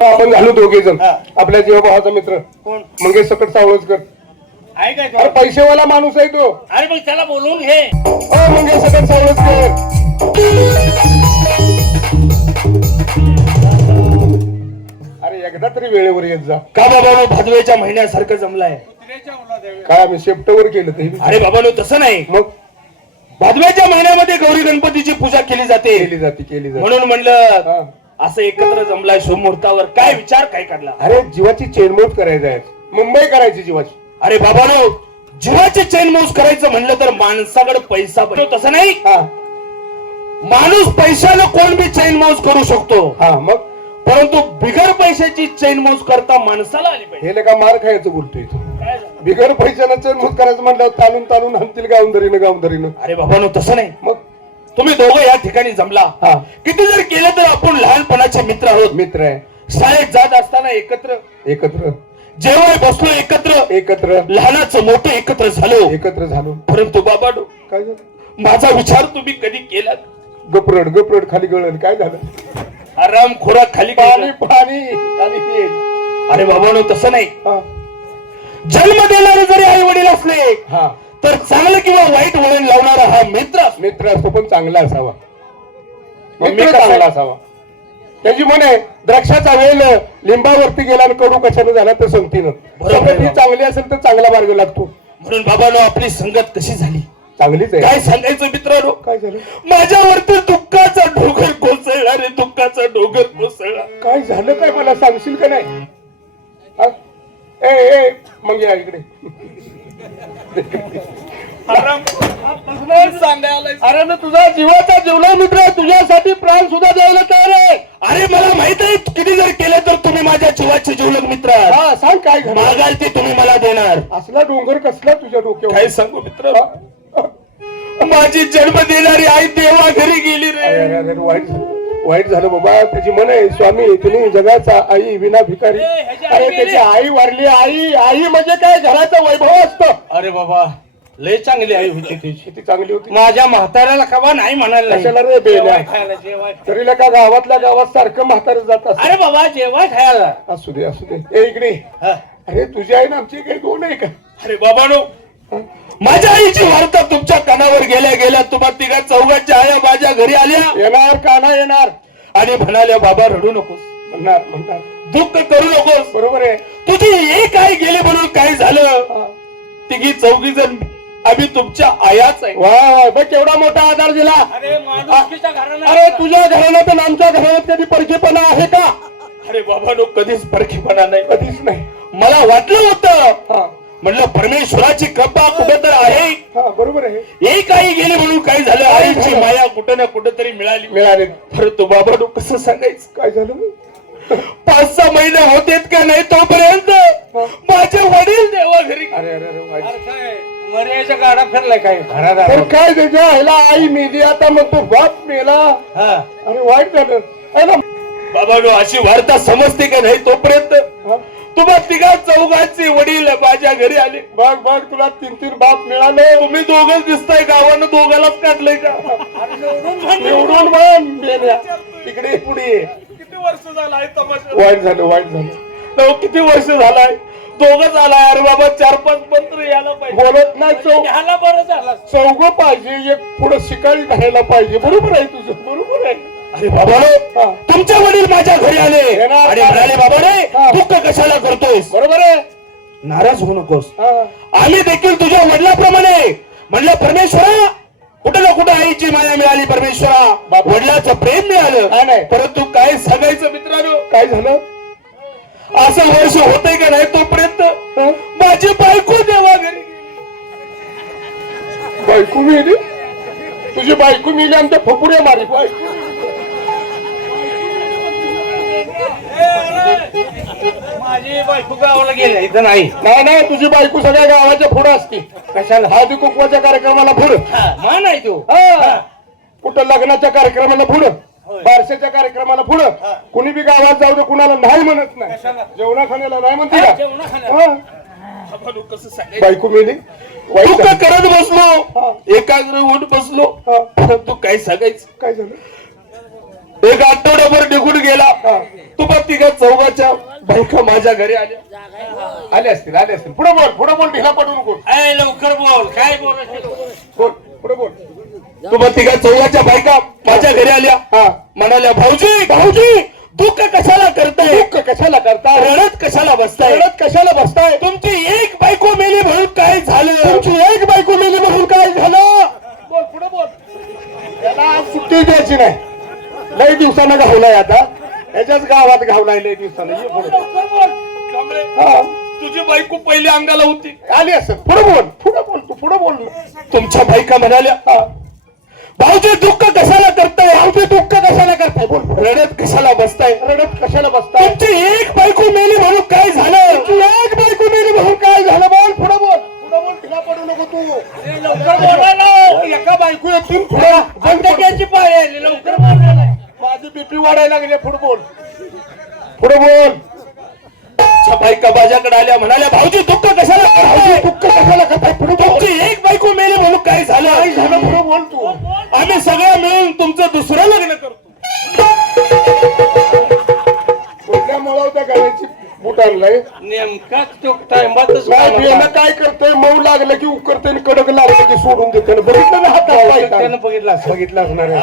आपण झालो दोघे जण आपल्या जीवाभावाचा मित्र कोण? मंगेश सकट सावळजकर. आहे काय अरे तो? पैसेवाला माणूस आहे तो. अरे मग त्याला बोलवून घे. मंगेश सकट सावळजकर. अरे एकदा तरी वेळेवर येत जा. का बाबा भादवेच्या महिन्यासारखं जमलाय. काय आम्ही शेपटावर केलं ते. अरे बाबा तसं नाही. मग भादवेच्या महिन्यामध्ये गौरी गणपतीची पूजा केली जाते. केली जाते म्हणून म्हणलं असं एकत्र जमलाय शुभमुहूर्तावर. काय विचार काय काढला. अरे जीवाची चेनमौज करायची आहे. मुंबई करायची जीवाची. अरे बाबानो जीवाचे चैनमौज करायचं म्हणलं तर माणसाकडे पैसा पाहिजे. तसं नाही. माणूस पैशानं कोण बी चैनमौज करू शकतो. मग परंतु बिगर पैशाची चैनमौज करता माणसाला आली पाहिजे. हे का मार खायचं बोलतोय तू. काय बिगर पैशानं चेनमौज करायचं म्हटलं तालून तालून आणतील गावंदरीनं. अरे बाबानो तसं नाही. मग तुम्ही दोघं या ठिकाणी जमला. किती जर केलं तर आपण लहानपणाचे मित्र आहोत. मित्र आहे. शाळेत जात असताना एकत्र जेव्हा बसलो एकत्र लहानाचं मोठं एकत्र झालो. परंतु बाबानो काय झालं. माझा विचार तुम्ही कधी केलात. गपरड खाली गळण. काय झालं. आराम खोराक खाली पाणी. अरे बाबानो तसं नाही. जन्म देणारे जरी आई वडील असले तर चांगलं किंवा वाईट वळण लावणारा हा मित्र असतो. पण चांगला असावा. मित्र चांगला असावा. त्याची म्हणे द्राक्षाचा वेल लिंबावरती गेला आणि कडू कशाने झाला तर संगतीनं. संगती चांगली असेल तर चांगला मार्ग लागतो. म्हणून बाबानो आपली संगत कशी झाली. चांगलीच आहे. काय सांगायचं मित्रांनो. काय झालं. माझ्यावरती दुःखाचा डोंगर कोसळला रे. दुःखाचा डोंगर कोसळला. काय झालं काय मला सांगशील का नाही. ए मग या इकडे. अरे ना तुझा जीवाचा जेवला मित्र तुझ्यासाठी प्राण सुद्धा द्यायला तयार आहे. अरे मला माहित आहे किती जर केलं तर तुम्ही माझ्या जीवाचे जीवलग मित्र. सांग काय मागाल ते तुम्ही मला देणार. असला डोंगर कसला तुझ्या डोक्यावर. काय सांगू मित्र. माझी जन्म देणारी आई देवा घरी गेली रे. वाईट झालं बाबा. त्याची म्हणे स्वामी तुम्ही जगाचा आई विना भिकारी. अरे त्याची आई वारली. आई म्हणजे काय घराचं वैभव असतं. अरे बाबा लय चांगली आई होती ती. किती चांगली होती. माझ्या म्हाताऱ्याला कवा नाही म्हणायला कशाला रे बेल्या. तरी का गावातल्या गावात सारखं म्हातारं जात असत. अरे बाबा जेव्हा खायला असू दे. ए इकडे. अरे तुझी आई ना आमची काही दोन आहे का. अरे बाबानो माझ्या आईची वार्ता तुमच्या कानावर गेल्या तुम्हा तिघा चौघांच्या आया माझ्या घरी आल्या. येणार काना येणार आणि म्हणाल्या बाबा रडू नकोस. म्हणणार दुःख करू नकोस. बरोबर आहे. तुझी एक आई गेली म्हणून काय झालं. तिघी चौघी जण आम्ही तुमच्या आयाच आहे. वा बघ केवढा मोठा आधार दिला. अरे तुझ्या घराण्यात आणि आमच्या घराण्यात कधी परखेपणा आहे का. अरे बाबानो कधीच परखेपणा नाही. कधीच नाही. मला वाटलं होतं म्हणलं परमेश्वराची कृपा कुठं तर आहे. बरोबर आहे. एक आई गेली म्हणून काय झालं. आईची माया कुठं ना कुठं तरी मिळाली. परंतु बाबानो कसं सांगायचं. काय झालं. 5-6 महिने होते का नाही तोपर्यंत माझे वडील देवा घरी. अरे मर्याच्या गाडा फिरलाय काय घरात. काय त्याच्या ह्याला आई मेली आता मग तो बाप मेला. अरे वाईट झालं. बाबानो अशी वार्ता समजते का नाही तोपर्यंत तुम्हा तिघा चौघांचे वडील माझ्या घरी आले. बघ तुला 3 बाप मिळाले. तुम्ही दोघच दिसताय. गावानं दोघालाच काढलंय का. निवडून इकडे पुढे. किती वर्ष झालाय तमाशा. वाईट झालं. किती वर्ष झालाय. दोघच आलाय. अरे बाबा 4-5 मंत्र यायला पाहिजे. बोलत नाही. ह्याला बरं झालं. चौघ पाहिजे. एक पुढे शिकारी राहायला पाहिजे. बरोबर आहे तुझं. बरोबर आहे. अरे बाबा तुमचे वडील माझ्या घरी आले आणि म्हणाले बाबा दुःख कशाला करतोयस. बरोबर आहे. नाराज होऊ नकोस. आम्ही देखील तुझ्या वडिलाप्रमाणे म्हणलं परमेश्वरा कुठं ना कुठं आईची माया मिळाली. परमेश्वरा वडिलाचं प्रेम मिळालं. परंतु काय सांगायचं मित्रांनो. काय झालं. असं वर्ष होतंय का नाही तोपर्यंत माझी बायको देवा घरी. बायको मिळली. तुझी बायको मिळली. आमच्या फपुड्या मारी. माझी बायको गावाला गेली इथं नाही. तुझी बायको सगळ्या गावाच्या पुढे असते. कशाला. हळदी कुंकवाच्या कार्यक्रमाला पुढं. मान आहे तू. कुठं लग्नाच्या कार्यक्रमाला पुढं. बारशाच्या कार्यक्रमाला पुढं. कुणी बी गावात जाऊ दे कुणाला नाही म्हणत नाही. जेवणा खाण्याला नाही म्हणते का. बायको मिळली. दुःख करत बसलो. एकाग्र होऊन बसलो. परंतु काय सांगायचं. काय झालं. एक आठवड्याभर निघून गेला. तुम्हा तिघा चौघाच्या बायका माझ्या घरी आल्या. आले असतील पुढे बोल ढिला पडू नको. लवकर बोल, काय बोलायचं? बोल पुढे बोल. तुम्हा तिघा चौघाच्या बायका माझ्या घरी आल्या. म्हणाल्या, भाऊजी दुःख कशाला करताय? दुःख कशाला करताय? रडत कशाला बसताय? रडत कशाला बसताय? तुमची एक बायको मेली म्हणून काय झालं? तुमची एक बायको मेली म्हणून काय झालं? बोल पुढे बोल. त्याला आज सुट्टी द्यायची नाही. लई दिवसानं घावलाय आता. याच्याच गावात घावलाय लई दिवसानं. ये पुढे. कांबळे, हा. तुझी बायको पहिली अंगाला होती. आली असेल. पुढे बोल तू पुढे बोल. तुमच्या बायका म्हणाल्या, भाऊजी दुःख कशाला करताय? भाऊजी दुःख कशाला करताय? बोल. रडत कशाला बसताय? रडत कशाला बसताय? तुमची एक बायको मेली म्हणून काय झालं? तुमची एक बायको मेली म्हणून काय झालं? बोल पुढे बोल. ढिला पडू नको तू. लवकर बोला. एका बायको येतील पुढे. अंडक्याची पाळी आली, लवकर बोला. माझी बीपी वाढायला लागली. पुढे बोल. पुढे बोल. बायका माझ्याकडे आल्या. म्हणाल्या, भाऊजी दुःख कशाला करताय? दुःख कशाला करताय? पुढे बोल. तुमची एक बायको मेली म्हणून काय झालं? काय झालं? पुढे बोल तू. आम्ही सगळं मिळून तुमचं दुसरं लग्न करतो. कुठल्या मुळावत्या गाण्याची बूट आणलाय? नेमकाच तो टाइमातच काय बियाणं काय करतोय? मऊ लागलं की उकरतोय, कडक लागलं की सोडून देतोय. बघितलं ना हातात? बघितलं बघितलं असणार आहे.